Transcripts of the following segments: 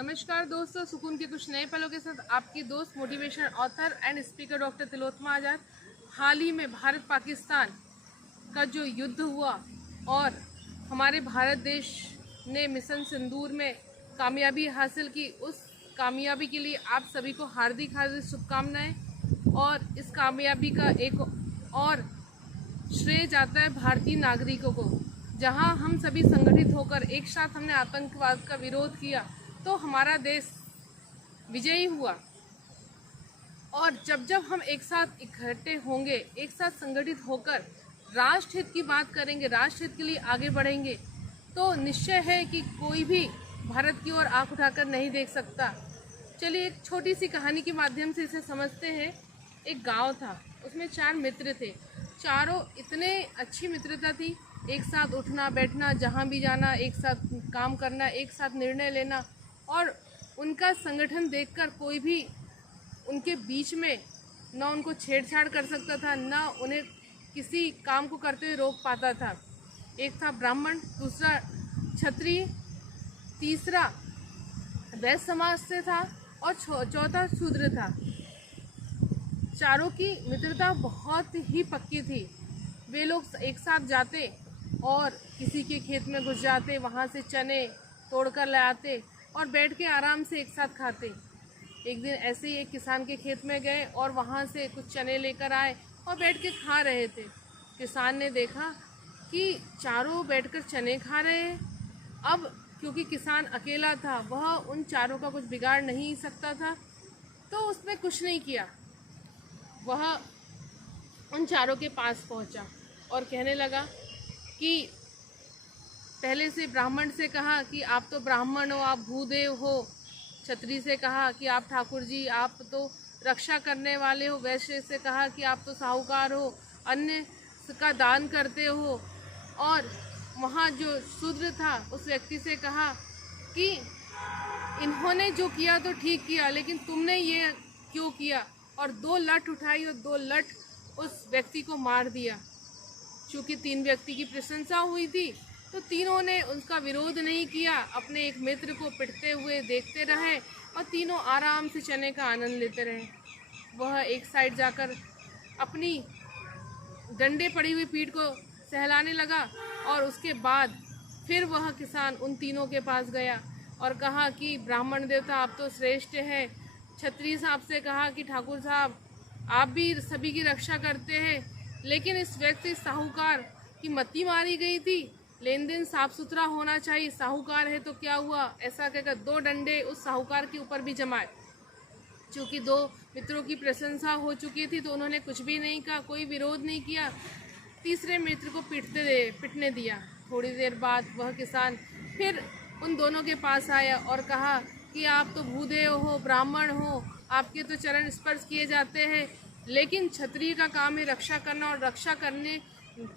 नमस्कार दोस्तों, सुकून के कुछ नए पलों के साथ आपकी दोस्त motivation author and speaker doctor Tilottama Azad. हाल ही में भारत पाकिस्तान का जो युद्ध हुआ और हमारे भारत देश ने मिशन सिंदूर में कामयाबी हासिल की, उस कामयाबी के लिए आप सभी को हार्दिक हार्दिक शुभकामनाएं। और इस कामयाबी का एक और श्रेय जाता है भारतीय नागरिकों को। जहां हम सभी संगठित होकर एक साथ हमने आतंकवाद का विरोध किया तो हमारा देश विजयी हुआ। और जब जब हम एक साथ इकट्ठे होंगे, एक साथ संगठित होकर राष्ट्र हित की बात करेंगे, राष्ट्र हित के लिए आगे बढ़ेंगे, तो निश्चय है कि कोई भी भारत की ओर आंख उठाकर नहीं देख सकता। चलिए एक छोटी सी कहानी के माध्यम से इसे समझते हैं। एक गांव था, उसमें 4 मित्र थे। चारों इतने अच्छी मित्रता थी, एक साथ उठना बैठना, जहाँ भी जाना, एक साथ काम करना, एक साथ निर्णय लेना। और उनका संगठन देखकर कोई भी उनके बीच में न उनको छेड़छाड़ कर सकता था, न उन्हें किसी काम को करते हुए रोक पाता था। एक था ब्राह्मण, दूसरा क्षत्रिय, तीसरा वैश्य समाज से था और चौथा शूद्र था। चारों की मित्रता बहुत ही पक्की थी। वे लोग एक साथ जाते और किसी के खेत में घुस जाते, वहाँ से चने तोड़कर ले आते और बैठ के आराम से एक साथ खाते। एक दिन ऐसे ही एक किसान के खेत में गए और वहाँ से कुछ चने लेकर आए और बैठ के खा रहे थे। किसान ने देखा कि चारों बैठकर चने खा रहे हैं। अब क्योंकि किसान अकेला था, वह उन चारों का कुछ बिगाड़ नहीं सकता था, तो उसने कुछ नहीं किया। वह उन चारों के पास पहुंचा और कहने लगा कि पहले से ब्राह्मण से कहा कि आप तो ब्राह्मण हो, आप भूदेव हो। क्षत्रिय से कहा कि आप ठाकुर जी, आप तो रक्षा करने वाले हो। वैश्य से कहा कि आप तो साहूकार हो, अन्य का दान करते हो। और वहाँ जो शूद्र था, उस व्यक्ति से कहा कि इन्होंने जो किया तो ठीक किया, लेकिन तुमने ये क्यों किया। और 2 लठ उठाई और 2 लठ उस व्यक्ति को मार दिया। चूँकि 3 व्यक्ति की प्रशंसा हुई थी तो तीनों ने उसका विरोध नहीं किया, अपने एक मित्र को पिटते हुए देखते रहे और तीनों आराम से चने का आनंद लेते रहे। वह एक साइड जाकर अपनी डंडे पड़ी हुई पीठ को सहलाने लगा और उसके बाद फिर वह किसान उन तीनों के पास गया और कहा कि ब्राह्मण देवता आप तो श्रेष्ठ है। क्षत्रिय साहब से कहा कि ठाकुर साहब आप भी सभी की रक्षा करते हैं, लेकिन इस व्यक्ति साहूकार की मती मारी गई थी, लेन देन साफ सुथरा होना चाहिए, साहूकार है तो क्या हुआ। ऐसा कहकर 2 डंडे उस साहूकार के ऊपर भी जमाए। चूँकि 2 मित्रों की प्रशंसा हो चुकी थी तो उन्होंने कुछ भी नहीं कहा, कोई विरोध नहीं किया। तीसरे मित्र को पिटने दिया। थोड़ी देर बाद वह किसान फिर उन दोनों के पास आया और कहा कि आप तो भूदेव हो, ब्राह्मण हो, आपके तो चरण स्पर्श किए जाते हैं, लेकिन क्षत्रिय का काम है रक्षा करना, और रक्षा करने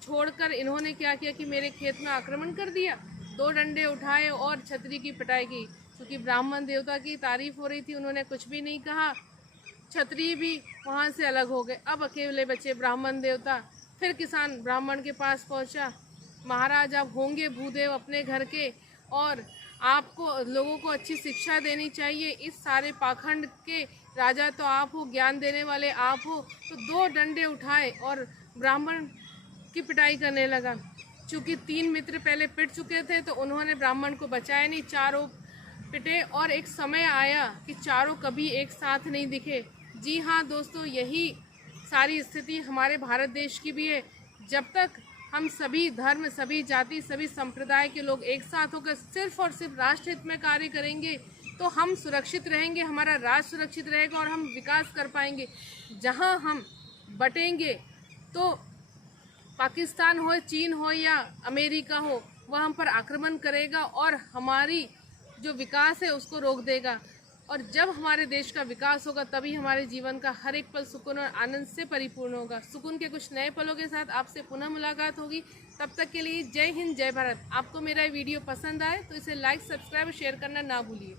छोड़कर इन्होंने क्या किया कि मेरे खेत में आक्रमण कर दिया। 2 डंडे उठाए और क्षत्रिय की पिटाई की। क्योंकि ब्राह्मण देवता की तारीफ हो रही थी, उन्होंने कुछ भी नहीं कहा। क्षत्रिय भी वहाँ से अलग हो गए। अब अकेले बचे ब्राह्मण देवता। फिर किसान ब्राह्मण के पास पहुँचा, महाराज आप होंगे भूदेव अपने घर के, और आपको लोगों को अच्छी शिक्षा देनी चाहिए। इस सारे पाखंड के राजा तो आप हो, ज्ञान देने वाले आप हो। तो 2 डंडे उठाए और ब्राह्मण की पिटाई करने लगा। चूँकि 3 मित्र पहले पिट चुके थे तो उन्होंने ब्राह्मण को बचाया नहीं, चारों पिटे। और एक समय आया कि चारों कभी एक साथ नहीं दिखे। जी हाँ दोस्तों, यही सारी स्थिति हमारे भारत देश की भी है। जब तक हम सभी धर्म, सभी जाति, सभी संप्रदाय के लोग एक साथ होकर सिर्फ और सिर्फ राष्ट्र हित में कार्य करेंगे तो हम सुरक्षित रहेंगे, हमारा राष्ट्र सुरक्षित रहेगा और हम विकास कर पाएंगे। जहाँ हम बटेंगे तो पाकिस्तान हो, चीन हो या अमेरिका हो, वह हम पर आक्रमण करेगा और हमारी जो विकास है उसको रोक देगा। और जब हमारे देश का विकास होगा तभी हमारे जीवन का हर एक पल सुकून और आनंद से परिपूर्ण होगा। सुकून के कुछ नए पलों के साथ आपसे पुनः मुलाकात होगी। तब तक के लिए जय हिंद, जय भारत। आपको मेरा वीडियो पसंद आए तो इसे लाइक, सब्सक्राइब और शेयर करना ना भूलिए।